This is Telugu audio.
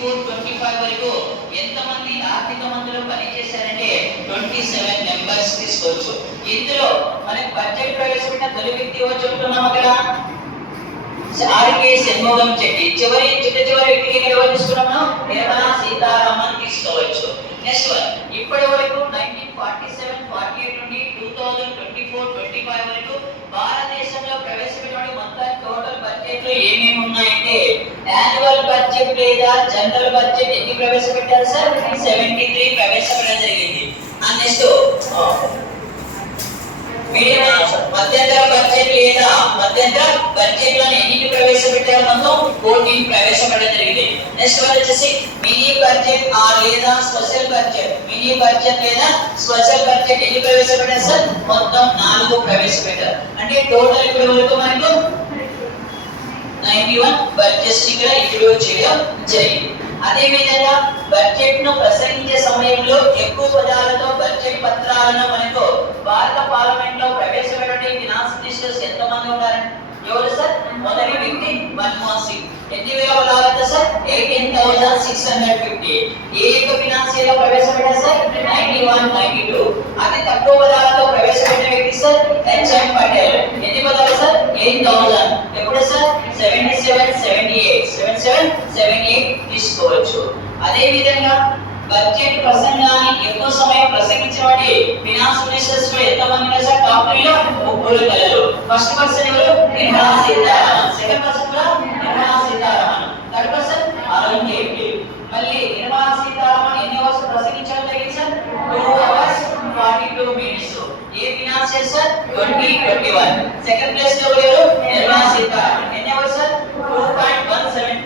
24-25 వరకు ఎంతమంది ఆర్థిక మంత్రులు పనిచేశారంటే 27 మెంబర్స్ తీసుకోవచ్చు. ఇందులో మనకి బడ్జెట్ ప్రవేశపెట్టిన తొలి వ్యక్తి ఎవరు చెప్తున్నాం అక్కడ? ఆర్కే షణ్ముగం చెట్టి. చివరి వ్యక్తికి ఎవరు తీసుకున్నాము? నిర్మలా సీతారామన్ తీసుకోవచ్చు. నెక్స్ట్ వన్, ఇప్పటి వరకు 1947-48 నుండి 2024-25 వరకు భారతదేశంలో ప్రవేశపెట్టిన మొత్తం టోటల్ బడ్జెట్లు ఏమేమి ఉన్నాయంటే యాన్యువల్ బడ్జెట్ లేదా జనరల్ బడ్జెట్ ఎన్ని ప్రవేశపెట్టారు సార్? 73 ప్రవేశపెట్టడం జరిగింది. నెక్స్ట్ మధ్యంతర బడ్జెట్ లేదా మధ్యంతర బడ్జెట్లను ఎన్ని ప్రవేశపెట్టారు? మొత్తం 14 ప్రవేశపెట్టడం జరిగింది. నెక్స్ట్ వన్ వచ్చేసి మినీ బడ్జెట్ లేదా స్పెషల్ బడ్జెట్. మినీ బడ్జెట్ లేదా స్పెషల్ బడ్జెట్ ఎన్ని ప్రవేశపెట్టారు సార్? మొత్తం 4 ప్రవేశపెట్టారు. అంటే టోటల్ ఇప్పటి వరకు మనకు 91 బడ్జెట్స్ ఇక్కడ ఇంట్రొడ్యూస్ చేయడం జరిగింది. అదే విధంగా బడ్జెట్ ను ప్రసంగించే సమయంలో ఎక్కువ పదాలతో బడ్జెట్ పత్రాలను మనకు భారత పార్లమెంట్ లో ప్రవేశపెట్టే ఫినాన్స్ మినిస్టర్స్ ఎంతమంది ఉన్నారంటే ఎవరు సార్? మొదటి వ్యక్తి మన్మోహన్ సింగ్. ఎన్ని వేల పదాలతో సార్? 18,650. ఏక ఫినాన్షియల్ ప్రవేశపెట్టారు సార్? 91-92. అతి తక్కువ పదాలతో ప్రవేశపెట్టిన వ్యక్తి సార్ హెచ్ఎం పటేల్. ఎన్ని పదాలు సార్? 8,000. ఎప్పుడు సార్? 77-78 తీసుకోవచ్చు. అదే విధంగా బడ్జెట్ ప్రసంగాన్ని ఎక్కువ సమయం ప్రసంగించేవాడి ఫినాన్స్ మినిస్టర్స్ లో ఎంతమంది ఉన్నారు సార్? టాప్ 3 లో 3 కలరు. ఫస్ట్ పర్సన్ ఎవరు? నిర్మలా సీతారామన్. సెకండ్ పర్సన్ కూడా నిర్మలా సీతారామన్. Third person Arun Jaitley. మళ్ళీ నిర్మలా సీతారామన్ ఎన్ని అవర్స్ ప్రసంగించడం జరిగింది సార్? 2 hours 42 minutes. ఏ ఫినాన్షియర్ సార్? 2021. సెకండ్ ప్లేస్ లో ఎవరు? నిర్మలా సీతారామన్. ఎన్ని అవర్స్ సార్? 2.170